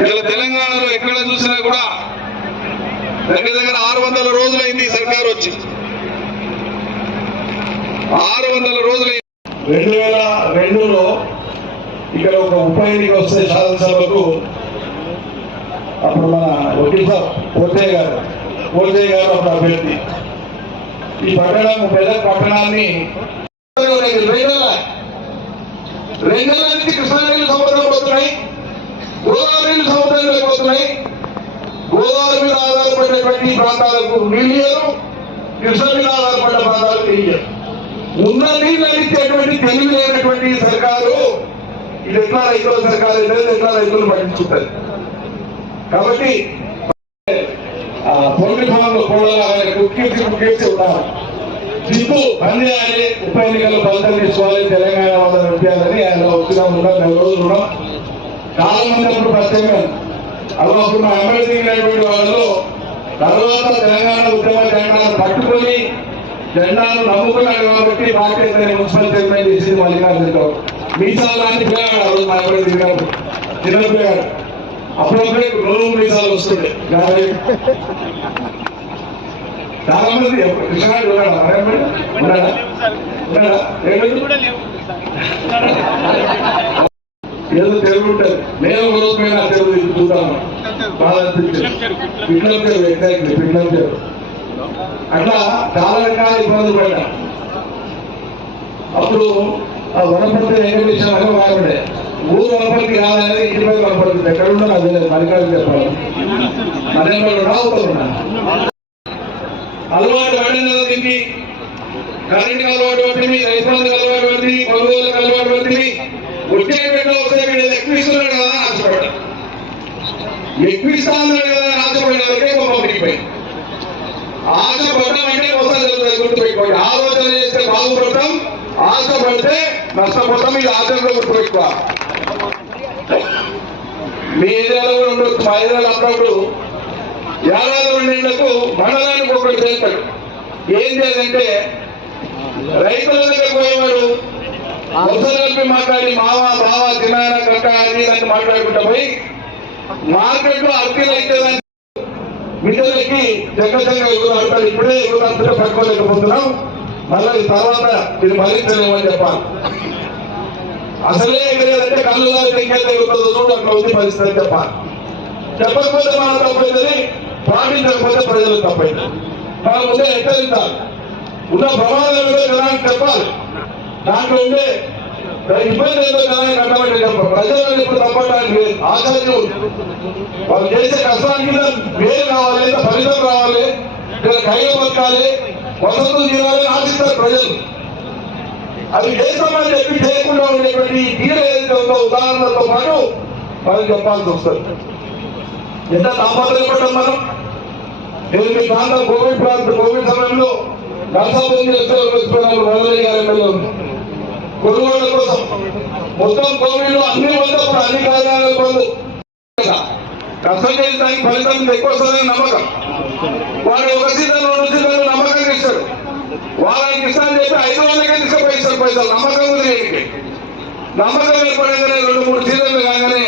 ఇలా తెలంగాణలో ఎక్కడ చూసినా కూడా దగ్గర 600 రోజులైంది సర్కారు వచ్చి. 600 రోజులైంది. 2002లో ఇక్కడ ఒక ఉప ఎన్నిక వస్తే శాసనసభకు అప్పుడు మన వకీల్ సాబ్ పోల్చయ్య గారు అప్పుడు అభ్యర్థి. ఈ మెదక్ పట్టణాన్ని 2 నెలల నుంచి కృష్ణా నీళ్లు సముద్రం పోతున్నాయి, గోదావరి నీళ్లు సముద్రంలోకి పోతున్నాయి. గోదావరి మీద ఆధారపడేటువంటి ప్రాంతాలకు నీళ్ళు, కృష్ణ మీద ఆధారపడ్డ ప్రాంతాలకు నీళ్ళు. ఉన్న నీళ్ళు అందించేటువంటి తెలివి లేనటువంటి సర్కారు ఇది ఎట్లా రైతుల సర్కారు ఎట్లా రైతులు పట్టించుకుంటారు. కాబట్టి పొలిటి ఫారంలో కూడా కుక్కేసి ఉన్నారు. జిప్పు బంద్ చేయాలి, ఉప ఎన్నికల్లో ఫలితం తీసుకోవాలి, తెలంగాణ వాళ్ళని పెట్టాలని ఆయన వచ్చినా ఉన్నాం. 4 రోజులు ఉన్నాం. చాలా మంది అప్పుడు ప్రత్యేకం అప్పుడు మా ఎమ్మెల్యే దిగినటువంటి వాళ్ళలో తర్వాత తెలంగాణ ఉద్యమ జెండాను పట్టుకొని జెండాను నమ్ముకున్నాడు కాబట్టి పార్టీ మున్సిపల్ చైర్మన్ చేసింది మల్లికార్జున గౌడ్. మీసాలని పిల్లగాడు మా ఎమ్మెల్యే దిగినాడు, చిన్న పిల్లగాడు. అప్పుడప్పుడే 2 మీసాలు వస్తుండే. చాలా మంది కృష్ణగాడు ఉన్నాడా ఏదో తెలుగు ఉంటుంది. నేను ఒక రోజు పైన తెలుగు చూద్దాము, బాగా అనిపించింది. పిట్లం చెరువు, ఎగ్జాక్ట్లీ పిట్లం చెరువు. అట్లా చాలా రకాల ఇబ్బందులు పడ్డా. అప్పుడు ఆ వనపర్తి వెంకటేశ్వర అని వాడే ఊరు వనపర్తి కాదనేది ఇంటిపై వనపడుతుంది. ఎక్కడున్నా అదే మల్లికార్జున చెప్పాలి. మధ్యలో రావుతున్నా అలవాటు పడిన దీనికి కరెంట్ అలవాటు పడుతుంది, రైతులకు అలవాటు పడుతుంది, కొనుగోలులకు అలవాటు పడుతుంది. వచ్చే పెట్టలో వస్తే ఎక్కువిస్తున్నాడు కదా ఆశపడ్డా, ఎక్కువిస్తా ఉన్నాడు కదా ఆశపడ్డాకే గొప్ప పెరిగిపోయింది. ఆశపడడం అంటే కోసం గుర్తుపెట్టుకోండి. ఆలోచన చేస్తే బాగుపడతాం, ఆశపడితే నష్టపోతాం. ఇది ఆచరణలో గుర్తుపెట్టుకోవాలి. మీ ఏరియాలో కూడా ఉండొచ్చు. మా ఏరియాలో అప్పుడప్పుడు 52 ఏళ్లకు మండలానికి ఒకటి చేస్తాడు. ఏం చేయాలంటే రైతుల దగ్గర పోయేవాడు అవసరం కలిపి మాట్లాడి మావా బావా తినాయన కక్క అది అని మాట్లాడుకుంటా పోయి మార్కెట్ లో అర్పీలు అయితే మిగతాకి జగ్గజంగా ఎగురు అంటారు. ఇప్పుడే ఎగురు అంతా పట్టుకోలేకపోతున్నాం, మళ్ళీ తర్వాత ఇది భరించలేమని చెప్పాలి. అసలే ఎగరేదంటే కళ్ళు ఇంకెంత ఎగురుతుందో చూడు, అట్లా ఉంది పరిస్థితి అని చెప్పాలి. చెప్పకపోతే మనం తప్పైందని, పాటించకపోతే ప్రజలు తప్పైంది. మనం ముందే హెచ్చరించాలి. ఉన్న ప్రమాదం ఏదో కదా అని చెప్పాలి. దాంట్లో ఉండే ఇబ్బంది ఏదో కదా అని కట్టబట్టి చెప్పాలి. ప్రజలను ఇప్పుడు తప్పడానికి లేదు. ఆచార్యులు వాళ్ళు చేసే కష్టానికి వేరు కావాలి, ఫలితం రావాలి, ఇక్కడ కైలు బతకాలి, వసతులు తీరాలని ఆశిస్తారు ప్రజలు. అది చేస్తామని చెప్పి చేయకుండా ఉండేటువంటి తీర ఏదైతే ఉందో ఉదాహరణతో పాటు మనం చెప్పాల్సి వస్తుంది. ఎంత తాపత్రయపడ్డాం మనం. నేను మీ ప్రాంతం కోవిడ్ సమయంలో నర్సాపూర్ వరదయ్య గారి ఎమ్మెల్యే ఉంది. కొనుగోళ్ల కోసం మొత్తం కోవిడ్ లో అన్ని ఉన్నప్పుడు అన్ని కార్యాలయాలు బంధు. కష్టం చేయడానికి ఫలితం ఎక్కువ వస్తుందని నమ్మకం. వాడు 1 సీజన్ 2 సీజన్లు నమ్మకంగా ఇస్తాడు. వాళ్ళకి ఇస్తాను చెప్పి 500కే తీసుకుపోయిస్తారు పైసలు. నమ్మకం ఉంది. నమ్మకం ఏర్పడగానే 2-3 సీజన్లు కాగానే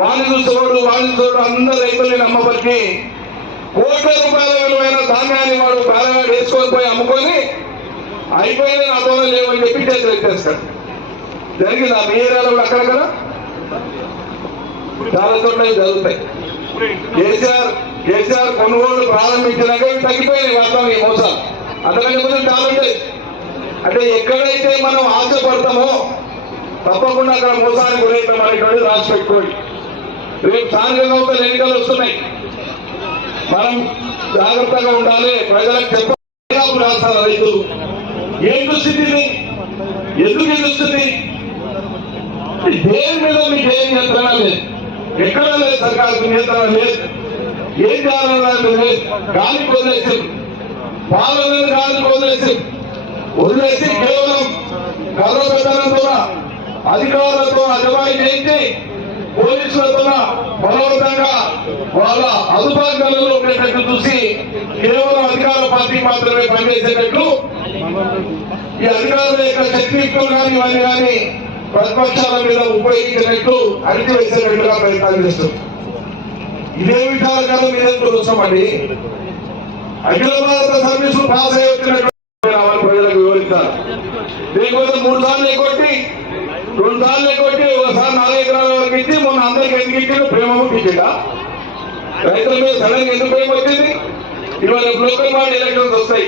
వాళ్ళు చూసేవాడు అందరు రైతుల్ని నమ్మబట్టి కోట్ల రూపాయల విలువైన ధాన్యాన్ని వాడు పేదవాడు వేసుకొని పోయి అమ్ముకొని అయిపోయినా నాతోనే లేవని చెప్పి చేతులు ఎత్తేస్తాడు. జరిగింది ఆ మీ ఏరియాలో కూడా అక్కడక్కడ చాలా చోట్ల జరుగుతాయి. కేసీఆర్ కొనుగోలు ప్రారంభించినాక తగ్గిపోయినాయి వాస్తవం ఈ మోసాలు. అంతకంటే కొంచెం చాలా ఉంటాయి. అంటే ఎక్కడైతే మనం ఆశపడతామో తప్పకుండా అక్కడ మోసానికి గురైతే మనకి రాసి పెట్టుకోండి. రేపు స్థానిక సంస్థల ఎన్నికలు వస్తున్నాయి. మనం జాగ్రత్తగా ఉండాలి. ప్రజలకు చెప్పాలి రాస్తారు రైతులు. ఏం దుస్థితి, ఎందుకు దుస్థితి, దేని మీద మీకు ఏం నియంత్రణ లేదు, ఎక్కడ లేదు, సర్కారు నియంత్రణ లేదు, ఏం చేయాలన్నా లేదు. గాలికి వదిలేసి పాలన గాలికి వదిలేసి కేవలం కర్ర పెట్టడంతో అధికారులతో అజమాయి చేయించి పోలీసులతో బలవంతంగా వాళ్ళ అదుపాజ్ఞలలో ఉండేటట్టు చూసి కేవలం అధికార పార్టీ మాత్రమే పనిచేసేటట్లు ఈ అధికారుల యొక్క శక్తియుక్తులు కానీ ఇవన్నీ కానీ ప్రతిపక్షాల మీద ఉపయోగించినట్టు అణిచివేసేటట్టుగా ప్రయత్నాలు చేస్తుంది. ఇదే విచారకరం మీద చూస్తామండి. అఖిల భారత సర్వీసులు పాస్ అయ్యి వచ్చినటువంటి ప్రజలకు వివరించాలి. లేకపోతే 3 సార్లు ఎగ్గొట్టి 2 సార్లు ఎగ్గొట్టి ఒకసారి 4 ఎకరాల వరకు ఇచ్చి మొన్న అందరికి ఎందుకు ఇచ్చిండు? ప్రేమ ఇచ్చిందా? రైతుల మీద సడన్ గా ఎందుకు ప్రేమ వచ్చింది? ఇవాళ లోకల్ బాడీ ఎలక్షన్స్ వస్తాయి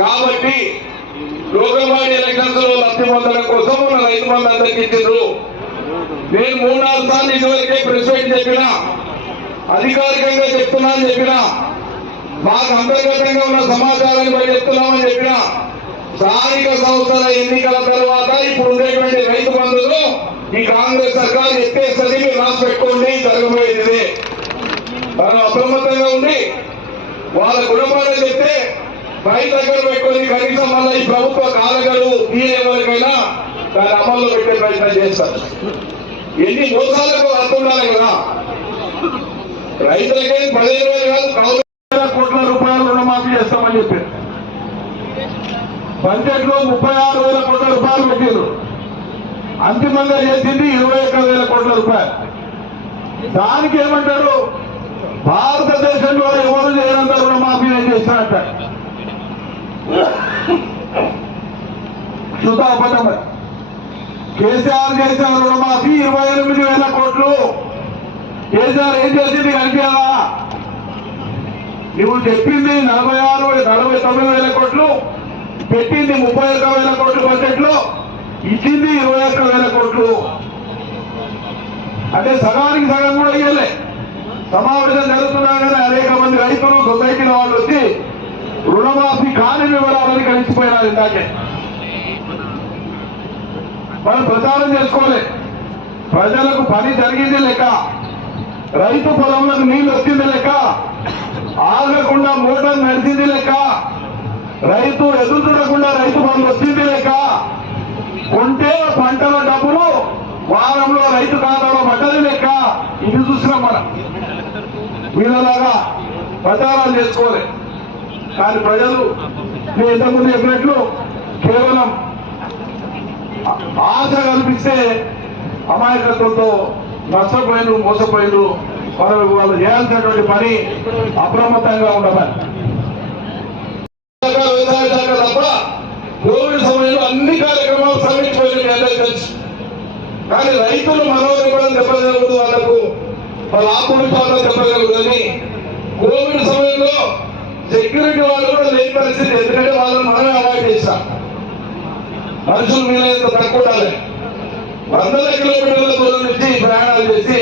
కాబట్టి లోకల్ బాడీ ఎలక్షన్స్ లో లబ్ధి పొందడం కోసం మన రైతు బంధు అందరికి ఇచ్చిండ్రు. నేను 3-4 సార్లు ఇదివరకే ప్రెస్ మీట్ చెప్పినా, అధికారికంగా చెప్తున్నా అని చెప్పినా, మాకు అంతర్గతంగా ఉన్న సమాచారాన్ని బట్టి చెప్తున్నామని చెప్పినా, స్థానిక సంస్థల ఎన్నికల తర్వాత ఇప్పుడు ఉండేటువంటి రైతు బంధువులు ఈ కాంగ్రెస్ సర్కారు ఎత్తేస్తుంది. మీరు రాసి పెట్టుకోండి, జరగబోయేది మనం అప్రమత్తంగా ఉండి వాళ్ళ గుణపాఠం చెప్తే రైతు దగ్గర పెట్టుకొని కనీసం మళ్ళీ ఈ ప్రభుత్వ కాలగడు ఎవరికైనా దాన్ని అమల్లో పెట్టే ప్రయత్నం చేస్తారు. ఎన్ని మోసాలకు అర్థం ఉండాలి కదా. రైతులకే 15,000 కాదు 1,000 కోట్ల రూపాయలు రుణమాఫీ చేస్తామని చెప్పారు. బడ్జెట్ లో 36,000 కోట్ల రూపాయలు పెట్టారు. అంతిమంగా చేసింది 21,000 కోట్ల రూపాయలు. దానికి ఏమంటారు? భారతదేశంలో ఎవరు చేయనంత రుణమాఫీ నేను చేస్తానంట. శుద్ధ అబద్ధం. కేసీఆర్ చేసిన రుణమాఫీ 28,000 కోట్లు. కేసీఆర్ ఏం చేసింది కనిపించాలా? నువ్వు చెప్పింది 49,000 కోట్లు, పెట్టింది 31,000 కోట్లు బడ్జెట్ లో, ఇచ్చింది 21,000 కోట్లు. అంటే సగానికి సగం కూడా ఇయ్యలే. సమావేశం జరుగుతున్నా కానీ అనేక మంది రైతులు సొసైటీల వాళ్ళు వచ్చి రుణమాఫీ కాని వివరాలని కలిసిపోయినారు. ఇందాకే మనం ప్రచారం చేసుకోలే. ప్రజలకు పని జరిగింది లెక్క, రైతు పొలంలోకి నీళ్లు వచ్చింది లెక్క, ఆగకుండా మోటార్ నడిచింది లెక్క, రైతు ఎదురు చూడకుండా రైతు బంధు వచ్చింది లెక్క, కొంటే పంటల డబ్బులు వారంలో రైతు ఖాతాలో పడ్డది లెక్క. ఇది చూసినాం మనం. వీళ్ళలాగా ప్రచారాలు చేసుకోలే. కానీ ప్రజలు నేను ఇంతకుముందు చెప్పినట్లు కేవలం ఆశ కల్పిస్తే అమాయకత్వంతో నష్టపోయిన మోసపోయిన వాళ్ళు చేయాల్సినటువంటి పని అప్రమత్తంగా ఉండమని. వ్యవసాయ శాఖ తప్ప కోవిడ్ సమయంలో అన్ని కార్యక్రమాలు సమీక్షపోయిన అందరికీ తెలుసు. కానీ రైతులు మనోనివ్వడం చెప్పగలదు, వాళ్ళకు వాళ్ళ ఆత్మవిశ్వాసం చెప్పగలదని కోవిడ్ సమయంలో సెక్యూరిటీ వాళ్ళు కూడా లేని పరిస్థితి. ఎందుకంటే వాళ్ళని మనమే అవాయిడ్ చేశాం. మనుషులు వీలైనంత తక్కువ ఉండాలి. 100 కిలోమీటర్ల దూరం నుంచి ప్రయాణాలు చేసి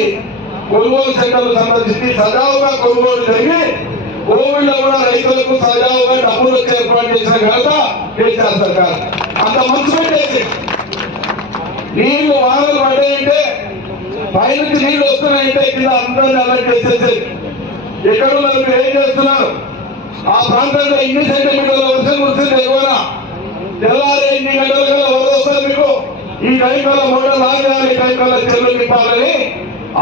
కొనుగోలు సెంటర్లు సంబంధించి సజావుగా కొనుగోలు జరిగి కోవిడ్ లో కూడా రైతులకు సజావుగా డబ్బులు వచ్చి ఏర్పాటు చేసిన ఘనత కేసీఆర్ సర్కార్. అంత మనసు పెట్టేసి నీళ్లు వానలు పడ్డాయంటే పైనుంచి నీళ్లు వస్తున్నాయంటే కింద అందరినీ అలర్ట్ చేసేసి ఎక్కడున్నారు మీరు ఏం చేస్తున్నారు? ఆ ప్రాంతంలో ఇన్ని సెంటీమీటర్ల వర్షం కురిసింది ఎక్కువనా? తెల్లారి 8 గంటల కల్లా వరద వస్తుంది మీకు. ఈ టైం కల్లా మోటార్ లాగాలి, ఈ టైం కల్లా చెరువులు నింపాలని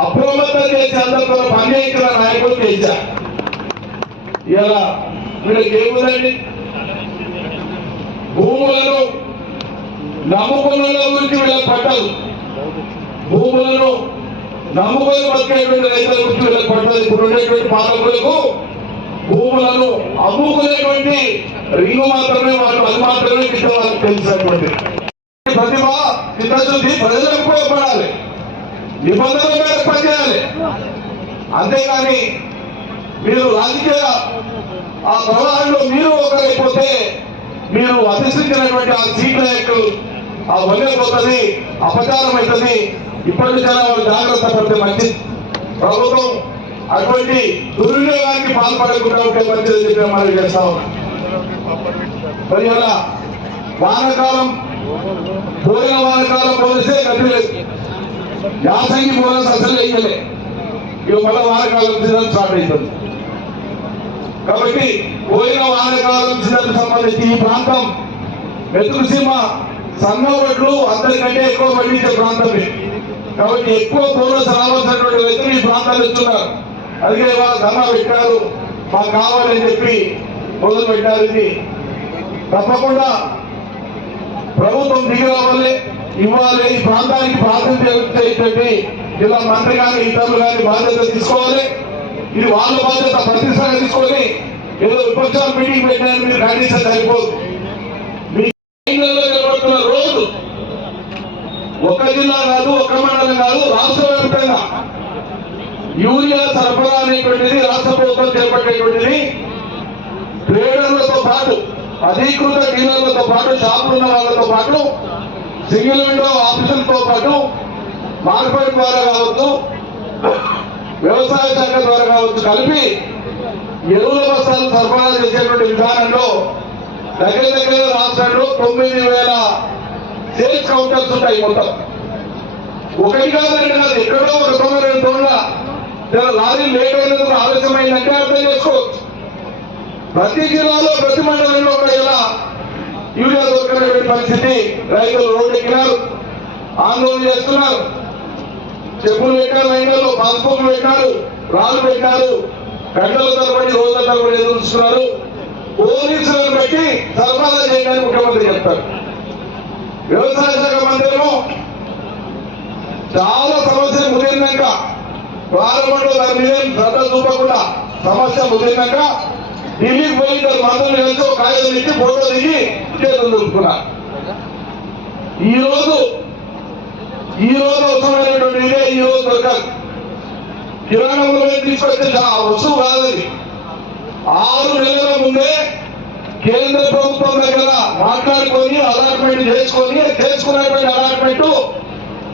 అప్రమత్తం చేసి అందరితో పనిచేసిన నాయకులు చేశారు. ఇలా వీళ్ళకి ఏముందండి? భూములను నమ్ముకున్న గురించి వీళ్ళకి పట్టదు. భూములను నమ్ముకొని బతికేటువంటి రైతుల గురించి వీళ్ళకి పట్టదు. ఇప్పుడు ఉండేటువంటి పాలకులకు భూములను అమ్ముకునేటువంటి రింగు మాత్రమే వాళ్ళు, అది మాత్రమే వాళ్ళకి తెలిసినటువంటి ప్రతిభ చిత్తశుద్ధి ప్రజలకు ఉపయోగపడాలి, నిబంధనల మేరకు పనిచేయాలి. అంతేగాని మీరు రాజకీయ ఆ ప్రవాహంలో మీరు ఒకరైపోతే మీరు అధిష్ఠించినటువంటి ఆ సీట్ల ఆ వదిలిపోతుంది, అపచారం అవుతుంది. ఇప్పటి నుంచి వాళ్ళు జాగ్రత్త పడితే మంచిది. ప్రభుత్వం అటువంటి దుర్వినియోగానికి పాల్పడకుండా ఉంటే మంచిది చెప్పి మనం చేస్తా ఉన్నాం. మరి ఇలా వానకాలం పోయిన వానకాలం పోలిస్తే గతి లేదు. యాసంగి బోనస్ అసలు వేయలే. ఇక మళ్ళీ వానకాలం సీజన్ స్టార్ట్ అవుతుంది. కాబట్టి పోయిన వానకాలం సీజన్ సంబంధించి ఈ ప్రాంతం మెతుకుసీమ సన్నవడ్లు అందరికంటే ఎక్కువ పండించే ప్రాంతమే. కాబట్టి ఎక్కువ బోనస్ రావాల్సినటువంటి వ్యక్తులు ఈ ప్రాంతాలు ఇస్తున్నారు. అందుకే వాళ్ళ ధర్నా పెట్టారు, మాకు కావాలని చెప్పి మొదలు పెట్టారు. ఇది తప్పకుండా ప్రభుత్వం దిగి రావాలి. ఇవ్వాలి, ఈ ప్రాంతానికి ప్రాతినిధ్యం వహించేటువంటి జిల్లా మంత్రి కానీ ఇతరులు కానీ బాధ్యత తీసుకోవాలి. ఇది వాళ్ళ బాధ్యత ప్రతిష్టగా తీసుకొని ఏదో విపక్షాలు మీటింగ్ పెట్టినట్టు మీరు ఖండిస్తే సరిపోదు. మీ నిలబడుతున్న రోజు ఒక జిల్లా కాదు, ఒక మండలం కాదు, రాష్ట్ర వ్యాప్తంగా యూరియా సరఫరా అనేటువంటిది రాష్ట్ర ప్రభుత్వం చేపట్టేటువంటిది ట్రేడర్లతో పాటు, అధీకృత డీలర్లతో పాటు, షాపులు ఉన్న వాళ్ళతో పాటు, సింగిల్ విండో ఆఫీసులతో పాటు మార్కెట్ ద్వారా కావచ్చు, వ్యవసాయ శాఖ ద్వారా కావచ్చు, కలిపి ఎరువుల బస్తాలు సరఫరా చేసేటువంటి విధానంలో దగ్గర రాష్ట్రంలో 9,000 సేల్స్ కౌంటర్స్ ఉంటాయి. మొత్తం ఒకటి కాదండి కాదు, ఎక్కడో ఒక 92 తోళ్ళ లారీలు లేట్ అయినందుకు ఆలస్యమైందంటే అర్థం చేసుకోవచ్చు. ప్రతి జిల్లాలో ప్రతి మండలంలో కూడా ఇలా యూరియా దొరకనటువంటి పరిస్థితి. రైతులు రోడ్డు ఎక్కినారు, ఆందోళన చేస్తున్నారు, చెప్పులు పెట్టారు, లైన్లలో పాస్బుక్లు పెట్టారు, రాళ్ళు పెట్టారు, గంటల తరబడి రోజుల తరబడి ఎదురుస్తున్నారు. పోలీసులను బట్టి సరఫరా చేయడానికి ముఖ్యమంత్రి చెప్తారు. వ్యవసాయ శాఖ మంత్రిలో చాలా సమస్య ముదిరినాక ప్రారంభంలో దాని మీద శ్రద్ధ చూపకుండా సమస్య ముదిరినాక ఢిల్లీకి పోయి ఇద్దరు మంత్రులు కలిసి ఒక కాగితం ఇచ్చి ఫోటో దిగి చేతులు దులుపుకున్నారు. ఈ రోజు అవసరమైనటువంటి ఇదే ఈ రోజు దొరకాలి. కిరాణంలో తీసుకొచ్చే వస్తువు కాదని 6 నెలల ముందే కేంద్ర ప్రభుత్వం దగ్గర మాట్లాడుకొని అలాట్మెంట్ చేసుకున్నటువంటి అలాట్మెంట్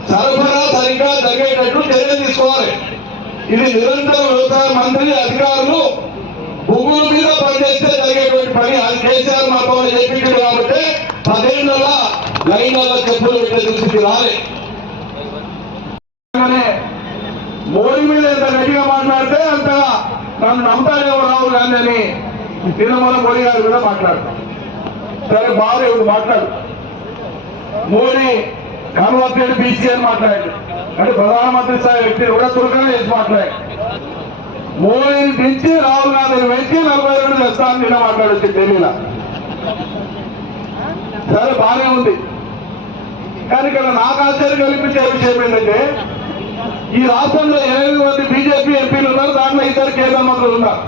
సరఫరా సరిగ్గా జరిగేటట్టు చర్యలు తీసుకోవాలి. ఇది నిరంతరం వ్యవసాయ మంత్రి అధికారులు భూముల మీద పనిచేస్తే జరిగేటువంటి పని. అది కేసీఆర్ మాతో చెప్పించాడు కాబట్టి 10 ఏళ్ళ లైన్లలో చెప్పులు పెట్టే దుస్థితి రాలే. మోడీ మీద ఎంత గట్టిగా మాట్లాడితే అంతగా నన్ను నమ్ముతారేమో రావు గాంధీ అని నిన్న మోడీ గారి మీద మాట్లాడతాం. సరే బాగా ఇప్పుడు మాట్లాడు. మోడీ కన్వర్టెడ్ బీసీ అని మాట్లాడాడు. అంటే ప్రధానమంత్రి స్థాయి వ్యక్తి కూడా చురుకనే చేసి మాట్లాడాడు. మోడీని దించి రాహుల్ గాంధీని పెంచి 42 తెస్తాను నిన్న మాట్లాడొచ్చు ఢిల్లీలో. సరే బాగానే ఉంది. కానీ ఇక్కడ నాకు ఆశ్చర్యం కల్పించే విషయం ఏంటంటే ఈ రాష్ట్రంలో 8 మంది బీజేపీ ఎంపీలు ఉన్నారు, దాంట్లో 2 కేంద్ర మంత్రులు ఉన్నారు.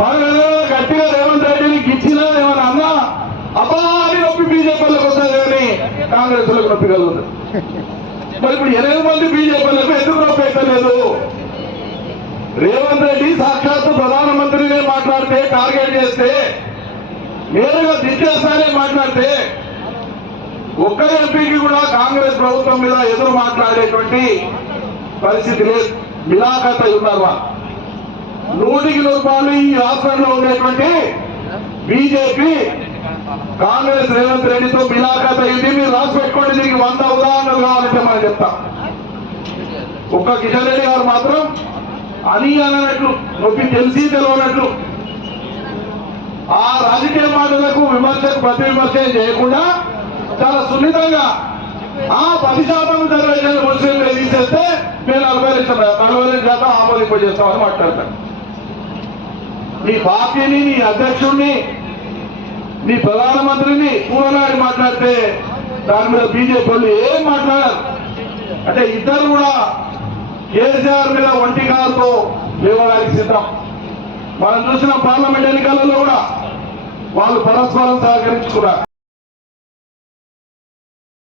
మనం గట్టిగా రేవంత్ రెడ్డిని గిచ్చినా ఏమన్నా అన్నా అబ్బా అని నొప్పి బీజేపీలకు వస్తుంది కానీ కాంగ్రెస్ లకు నొప్పి కలుగుతుంది. మరి ఇప్పుడు 8 మంది బీజేపీలకు ఎందుకు నొప్పి ఎక్కలేదు? రేవంత్ రెడ్డి సాక్షాత్తు ప్రధానమంత్రినే మాట్లాడితే, టార్గెట్ చేస్తే, నేరుగా దిచ్చేస్తానే మాట్లాడితే ఒక్క ఎంపీకి కూడా కాంగ్రెస్ ప్రభుత్వం మీద ఎదురు మాట్లాడేటువంటి పరిస్థితి లేదు. మిలాఖత్ ఉన్నారు. 100కి 100 ఈ రాష్ట్రంలో ఉండేటువంటి బీజేపీ కాంగ్రెస్ రేవంత్ రెడ్డితో మిలాఖత్ అయింది. మీరు రాసి పెట్టుకోండి. దీనికి 100 ఉదాహరణలు కావాలంటే మనం చెప్తాం. ఒక్క కిషన్ రెడ్డి గారు మాత్రం అని అన్నట్లు, నొప్పి తెలిసి తెలియనట్లు ఆ రాజకీయ మాటలకు విమర్శకు ప్రతి విమర్శ చేయకుండా చాలా సున్నితంగా 10% రిజర్వేషన్ ముస్లింలు తీసేస్తే మేము 42% ఆమోదింపజేస్తామని మాట్లాడతారు. నీ పార్టీని, నీ అధ్యక్షుడిని, నీ ప్రధానమంత్రిని కూరనాడి మాట్లాడితే దాని మీద బీజేపీ వాళ్ళు ఏం మాట్లాడారు అంటే ఇద్దరు కూడా కేసీఆర్ మీద ఒంటి కాలుతో లేవడానికి సిద్ధం. మనం చూసిన పార్లమెంట్ ఎన్నికలలో కూడా వాళ్ళు పరస్పరం సహకరించుకున్నారు.